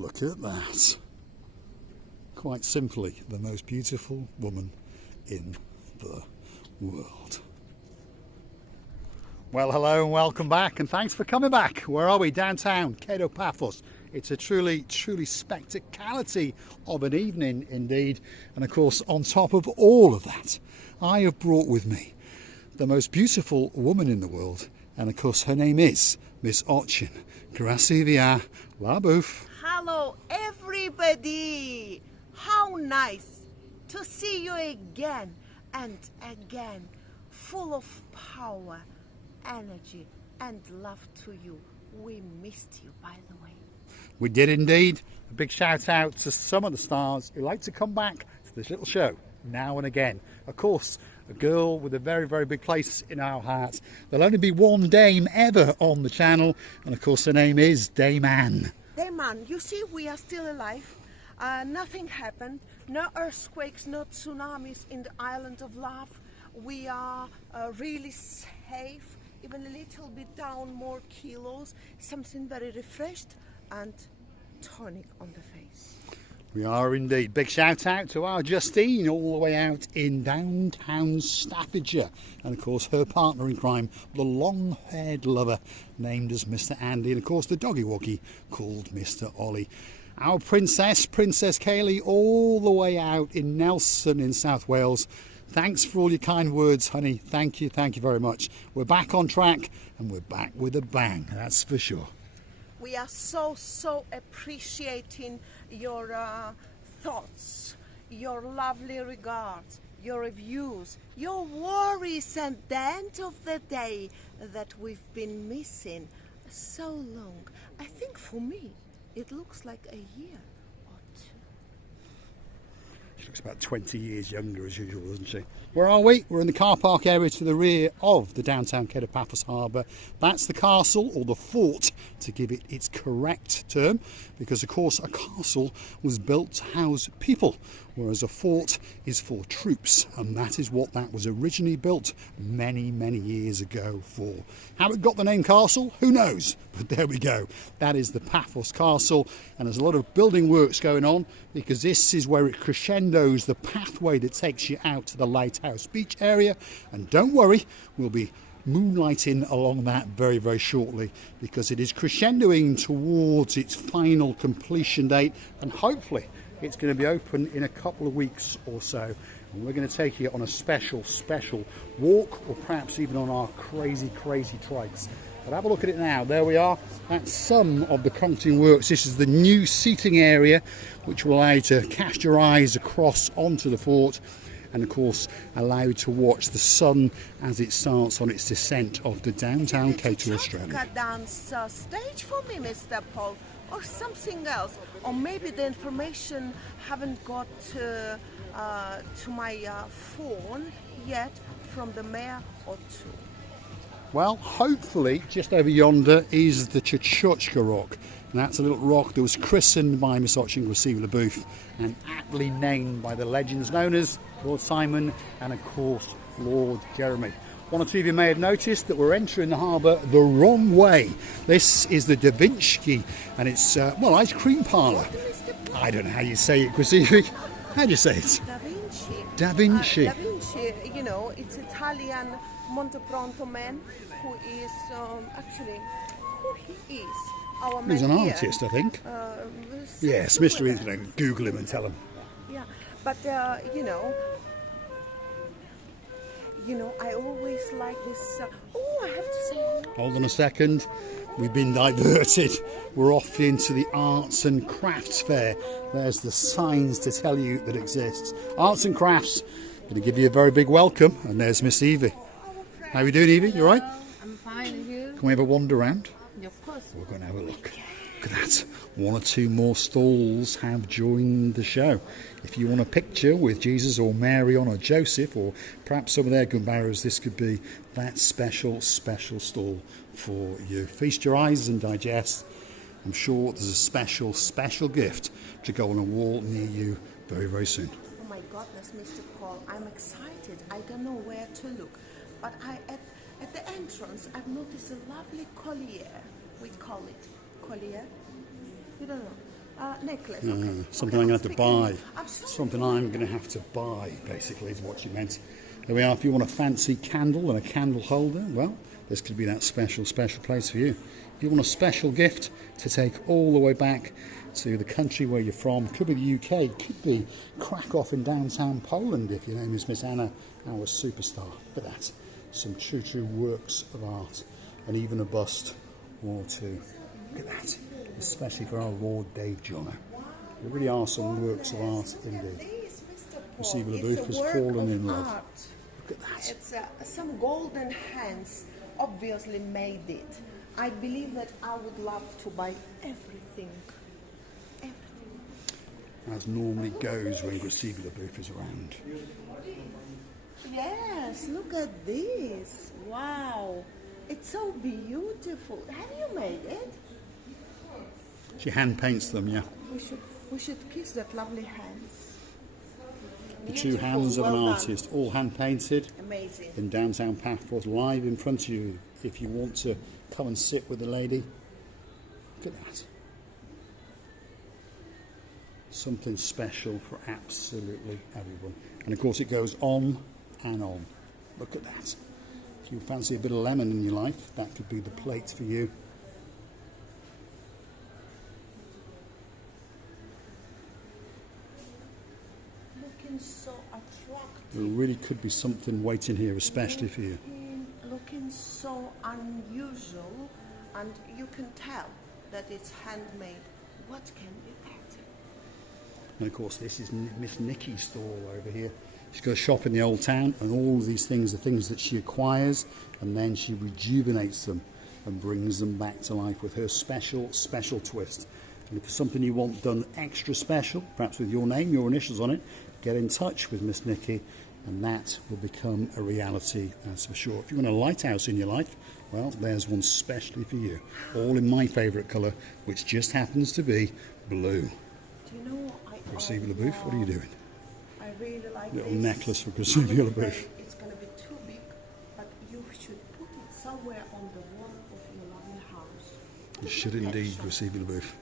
Look at that. Quite simply, the most beautiful woman in the world. Well, hello and welcome back, and thanks for coming back. Where are we? Downtown Kato, Paphos. It's a truly spectacality of an evening indeed. And of course, on top of all of that, I have brought with me the most beautiful woman in the world. And of course, her name is Miss Ochin. Gracias, la bouffe. Hello, everybody. How nice to see you again and again, full of power, energy and love to you. We missed you, by the way. We did indeed. A big shout out to some of the stars who like to come back to this little show now and again. Of course, a girl with a very big place in our hearts. There'll only be one Dame ever on the channel, and of course her name is Dame Anne. Dame Anne, you see we are still alive. Nothing happened. No earthquakes, no tsunamis in the island of love. We are really safe. Even a little bit down, more kilos, something very refreshed and tonic on the face. We are indeed. Big shout out to our Justine all the way out in downtown Staffordshire, and of course her partner in crime, the long-haired lover named as Mr. Andy, and of course the doggy walkie called Mr. Ollie. Our Princess Kaylee, all the way out in Nelson in South Wales. Thanks for all your kind words, honey. Thank you very much. We're back on track, and we're back with a bang, that's for sure. We are so appreciating your thoughts, your lovely regards, your reviews, your worries, and the end of the day that we've been missing so long. I think for me, it looks like a year or two. She looks about 20 years younger as usual, doesn't she? Where are we? We're in the car park area to the rear of the downtown Kato Paphos Harbour. That's the castle, or the fort, to give it its correct term, because of course a castle was built to house people, whereas a fort is for troops, and that is what that was originally built many years ago for. How it got the name castle, who knows? But there we go. That is the Paphos Castle, and there's a lot of building works going on, because this is where it crescendos the pathway that takes you out to the Lighthouse Beach area. And don't worry, we'll be moonlighting along that very shortly, because it is crescendoing towards its final completion date, and hopefully it's going to be open in a couple of weeks or so, and we're going to take you on a special walk, or perhaps even on our crazy trikes. But have a look at it now. There we are. That's some of the concreting works. This is the new seating area, which will allow you to cast your eyes across onto the fort, and of course allow you to watch the sun as it starts on its descent of the downtown Kato, Australia. Dance stage for me, Mr. Paul, or something else, or maybe the information haven't got to my phone yet from the mayor or two. Well, hopefully just over yonder is the Chuchuchka rock, and that's a little rock that was christened by Miss Ochin LaBouffe and aptly named by the legends known as Lord Simon and of course Lord Jeremy. One or two of you may have noticed that we're entering the harbour the wrong way. This is the Da Vinci, and it's ice cream parlour. I don't know how you say it, Gracias. How do you say it? Da Vinci. Da Vinci. Da Vinci, you know, it's Italian Montepronto man who is who he is. Our man He's an here, artist, I think. Yes, Mr. Internet. Google him and tell him. Yeah, but you know, I always like this. Oh, I have to say. Hold on a second. We've been diverted. We're off into the Arts and Crafts Fair. There's the signs to tell you that exists. Arts and Crafts. Going to give you a very big welcome. And there's Miss Evie. How are you doing, Evie? You all right? I'm fine, and you? Can we have a wander around? Of course. We're going to have a look. Look at that. One or two more stalls have joined the show. If you want a picture with Jesus or Mary on, or Joseph, or perhaps some of their gumbaros, this could be that special stall for you. Feast your eyes and digest. I'm sure there's a special gift to go on a wall near you very soon. Oh my goodness, Mr. Paul, I'm excited. I don't know where to look. But at the entrance, I've noticed a lovely collier. We call it collier. You don't know. necklace. Yeah, Okay. something Okay, I'm going I'll to have to speak buy. English. I'm sorry. Something I'm going to have to buy, basically, is what she meant. There we are. If you want a fancy candle and a candle holder, well, this could be that special place for you. If you want a special gift to take all the way back to the country where you're from, could be the UK, could be Krakow in downtown Poland if your name is Miss Anna, our superstar. Look at that. Some true works of art, and even a bust or two. Look at that. Especially for our Lord Dave Jono. There really are some works of art indeed. Monsieur Booth has fallen in love. Look at that. It's some golden hands obviously made it. I believe that I would love to buy everything. As normally goes when Monsieur Booth is around. Yes, look at this. Wow. It's so beautiful. Have you made it? She hand paints them, yeah. We should kiss that lovely hands. The two hands of an artist, all hand painted. Amazing. In downtown Paphos, live in front of you. If you want to come and sit with the lady, look at that. Something special for absolutely everyone. And of course it goes on and on. Look at that. If you fancy a bit of lemon in your life, that could be the plate for you. Looking so attractive. There really could be something waiting here, especially for you. Looking so unusual, and you can tell that it's handmade. What can be better? And of course this is Miss Nikki's stall over here. She's got a shop in the old town, and all of these things are things that she acquires, and then she rejuvenates them and brings them back to life with her special twist. And if there's something you want done extra special, perhaps with your name, your initials on it, get in touch with Miss Nikki, and that will become a reality, that's for sure. If you want a lighthouse in your life, well, there's one specially for you. All in my favourite colour, which just happens to be blue. Do you know, Christine Booth, what are you doing? I really like Little this. necklace for Christine Booth. It's going to be too big, but you should put it somewhere on the wall of your lovely house. You should indeed, Christine Booth.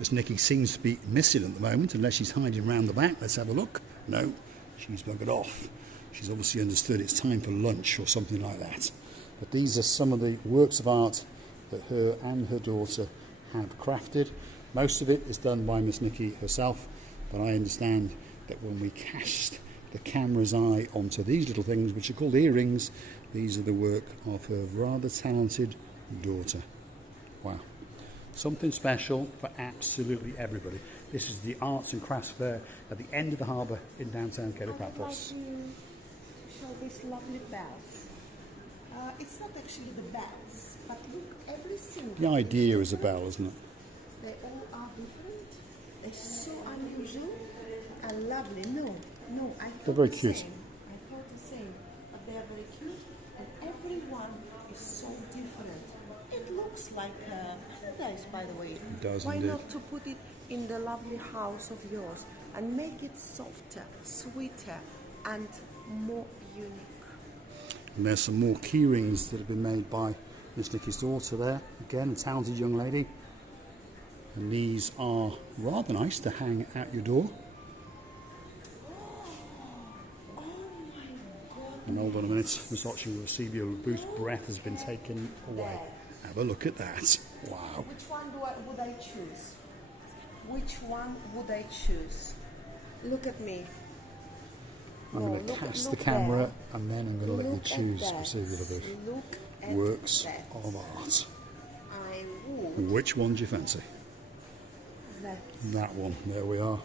Miss Nikki seems to be missing at the moment, unless she's hiding around the back. Let's have a look. No, she's buggered off. She's obviously understood it's time for lunch or something like that. But these are some of the works of art that her and her daughter have crafted. Most of it is done by Miss Nikki herself, but I understand that when we cast the camera's eye onto these little things, which are called earrings, these are the work of her rather talented daughter. Wow. Something special for absolutely everybody. This is the Arts and Crafts Fair at the end of the harbour in downtown Kato, Paphos. I'd like to show these lovely bells. It's not actually the bells, but look, every single. The idea is a bell, isn't it? They all are different. They're so unusual and lovely. No, I thought They're very the cute. same. I thought the same, but they are very cute, and every one is so different. It looks like paradise, by the way. It does Why indeed. not to put it in the lovely house of yours and make it softer, sweeter, and more unique? And there's some more key rings that have been made by Miss Nikki's daughter there. Again, a talented young lady. And these are rather nice to hang at your door. Oh my God! And hold on a minute, Miss Archie will receive your Booth's breath has been taken away. Have a look at that. Wow. Which one would I choose? Which one would I choose? Look at me. I'm No, going to look- cast the look camera there. and then I'm going to let you Look at choose that. Receive your Booth. Look at Works that. of art. I would. Which one do you fancy? That. That one. There we are.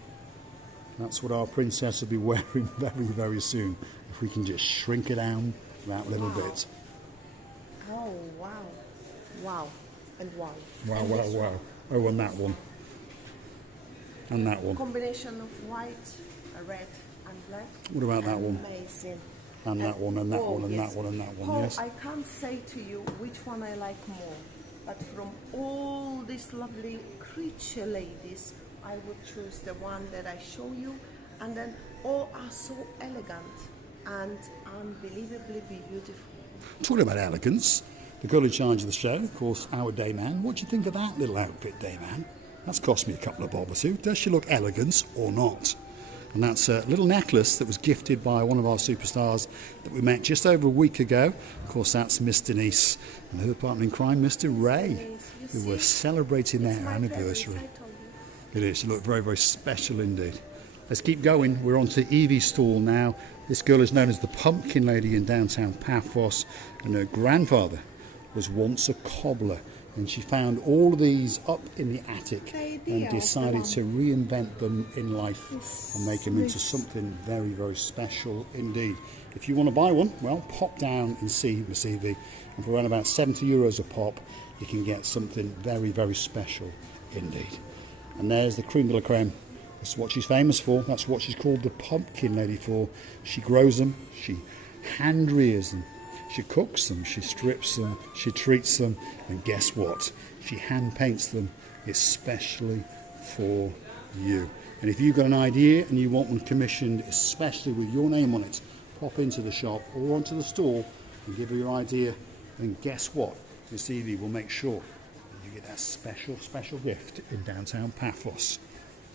That's what our princess will be wearing very, very soon. If we can just shrink it down that little bit. Oh wow, wow, and wow. Wow, And wow, this wow. Oh, and that one. And that one. Combination of white, red, and black. What about that one? Amazing. And that one, and that one, and yes. that one, and that one, Oh, yes? I can't say to you which one I like more, but from all these lovely creature ladies, I would choose the one that I show you, and then all are so elegant and unbelievably beautiful. Talking about elegance, the girl in charge of the show, of course, our Dayman. What do you think of that little outfit, Dayman? That's cost me a couple of bob or two. Does she look elegant or not? And that's a little necklace that was gifted by one of our superstars that we met just over a week ago. Of course, that's Miss Denise and her partner in crime, Mr. Ray, who were celebrating their anniversary. It is. You look very, very special indeed. Let's keep going. We're on to Evie's stall now. This girl is known as the Pumpkin Lady in downtown Paphos, and her grandfather was once a cobbler. And she found all of these up in the attic and decided to reinvent them in life and make them into something very, very special indeed. If you want to buy one, well, pop down and see Miss Evie. And for around about €70 a pop, you can get something very, very special indeed. And there's the creme de la creme. That's what she's famous for. That's what she's called the Pumpkin Lady for. She grows them, she hand rears them. She cooks them, she strips them, she treats them, and guess what? She hand paints them especially for you. And if you've got an idea and you want one commissioned especially with your name on it, pop into the shop or onto the store and give her your idea, and guess what? Miss Evie will make sure that you get that special, special gift in downtown Paphos.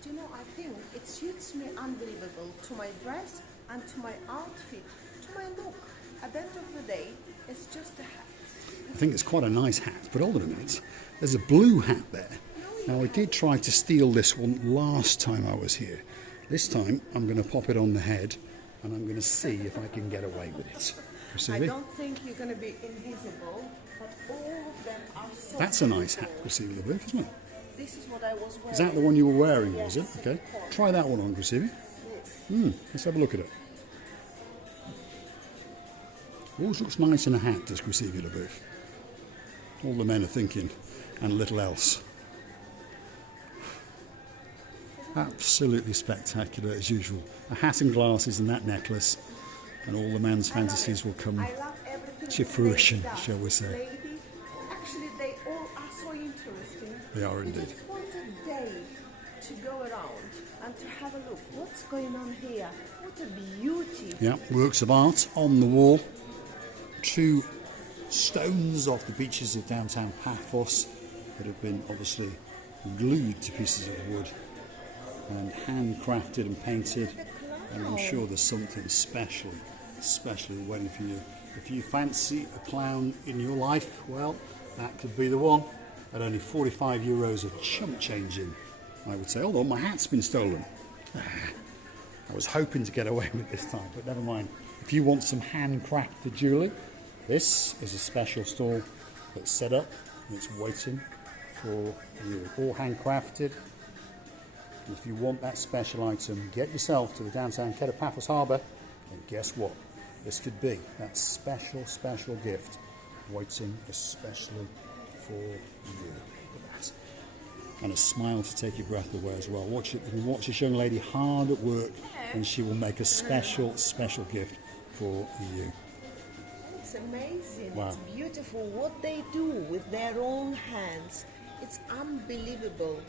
Do you know, I think it suits me unbelievable to my dress and to my outfit, to my look. At the end of the day, it's just a hat. I think it's quite a nice hat, but hold on a minute. There's a blue hat there. Now, I did try to steal this one last time I was here. This time, I'm going to pop it on the head, and I'm going to see if I can get away with it. I don't think you're going to be invisible, but all of them are so That's a nice hat, Chrissy LaBeouf, isn't it? This is what I was wearing. Is that the one you were wearing, was it? Yes, Okay. of course. Try that one on, Chrissy. Yes. Let's have a look at it. Always looks nice in a hat, does Chrissy LaBeouf. All the men are thinking, and little else. Absolutely spectacular as usual. A hat and glasses and that necklace, and all the man's fantasies will come I love everything to that fruition, lady does. shall we say. Lady, actually, they all are so interesting. They are I indeed. just want a day to go around and to have a look. What's going on here? What a beauty. Yeah, works of art on the wall. 2 stones off the beaches of downtown Paphos that have been obviously glued to pieces of wood and handcrafted and painted, and I'm sure there's something especially waiting for you. If you fancy a clown in your life, well, that could be the one. At only €45 of chump change in, I would say. Hold on, my hat's been stolen. I was hoping to get away with this time, but never mind. If you want some handcrafted jewellery, this is a special stall that's set up and it's waiting for you. All handcrafted. And if you want that special item, get yourself to the downtown Kato Paphos Harbour, and guess what? This could be that special, special gift waiting especially for you. Look at that. And a smile to take your breath away as well. Watch it. You can watch this young lady hard at work, and she will make a special, special gift for you. It's amazing. Wow. It's beautiful what they do with their own hands. It's unbelievable.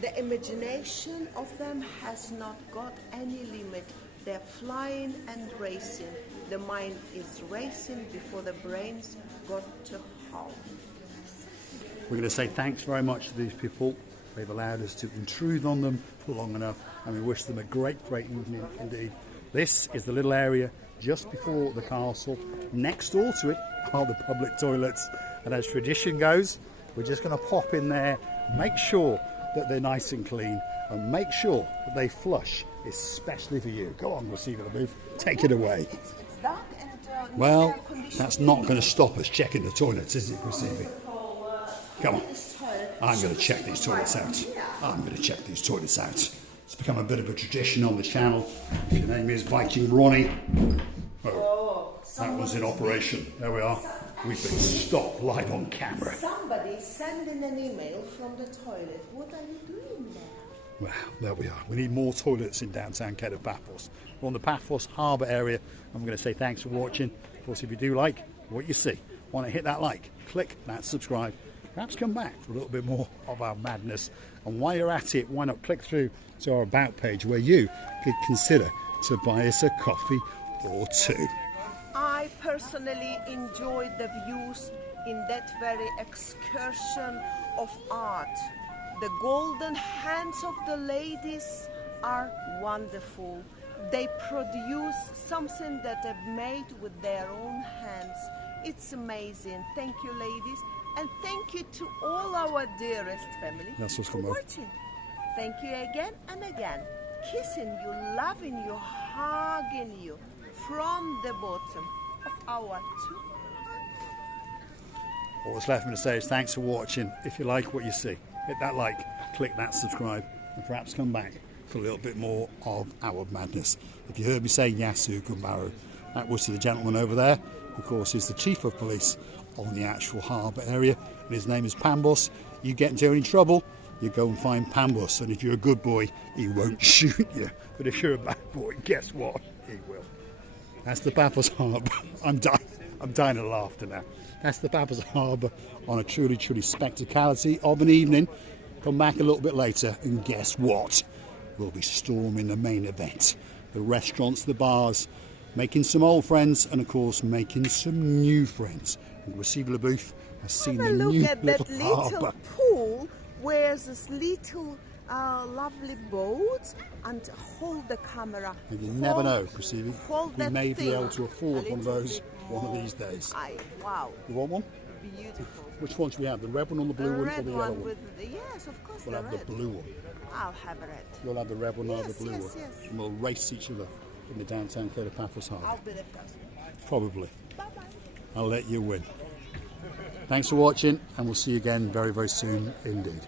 The imagination of them has not got any limit. They're flying and racing. The mind is racing before the brains got to home. We're going to say thanks very much to these people. They've allowed us to intrude on them for long enough, and we wish them a great, great evening indeed. This is the little area just before the castle. Next door to it are the public toilets, and as tradition goes, we're just going to pop in there, make sure that they're nice and clean, and make sure that they flush, especially for you. Go on, Receiver the Booth, take it away. It's dark and Well, air conditioning. that's not going to stop us checking the toilets, is it, Receiver? Come on. I'm going to check these toilets out. I'm going to check these toilets out. It's become a bit of a tradition on the channel. The name is Viking Ronnie. Oh, that was in operation. There we are. We've been stopped live on camera. Somebody sending an email from the toilet. What are you doing there? Well, there we are. We need more toilets in downtown Kato Paphos. We're on the Paphos Harbour area. I'm going to say thanks for watching. Of course, if you do like what you see, want to hit that like, click that subscribe. Perhaps come back for a little bit more of our madness. And while you're at it, why not click through to our About page where you could consider to buy us a coffee or two. I personally enjoyed the views in that very excursion of art. The golden hands of the ladies are wonderful. They produce something that they've made with their own hands. It's amazing. Thank you, ladies. And thank you to all our dearest family for watching. Thank you again and again. Kissing you, loving you, hugging you from the bottom of our two hearts. All that's left for me to say is thanks for watching. If you like what you see, hit that like, click that subscribe, and perhaps come back for a little bit more of our madness. If you heard me say Yasu Gumbaru, that was to the gentleman over there. Of course, he's the chief of police on the actual harbour area, and his name is Paphos. You get into any trouble, you go and find Paphos, and if you're a good boy, he won't shoot you. But if you're a bad boy, guess what? He will. That's the Paphos Harbour. I'm dying of laughter now. That's the Paphos Harbour on a truly, truly spectacality of an evening. Come back a little bit later, and guess what? We'll be storming the main event. The restaurants, the bars, making some old friends, and of course making some new friends. And Receiver LaBouffe has seen the new look at that little harbour. pool where this little lovely boat, and hold the camera. And you never know, Receiver. Hold We that may be thing able to afford a one of little those bit one of more. these days. Wow, You want one? beautiful. Which one should we have? The red one or the blue The one or red the yellow one one? with the, yes, of course, We'll the have red. the blue one. I'll have red. You'll have the red one, I'll have Yes, the blue yes, one. yes. And we'll race each other in the downtown Kato Paphos Harbour. I'll be the first. Probably. Bye-bye. I'll let you win. Thanks for watching, and we'll see you again very, very soon indeed.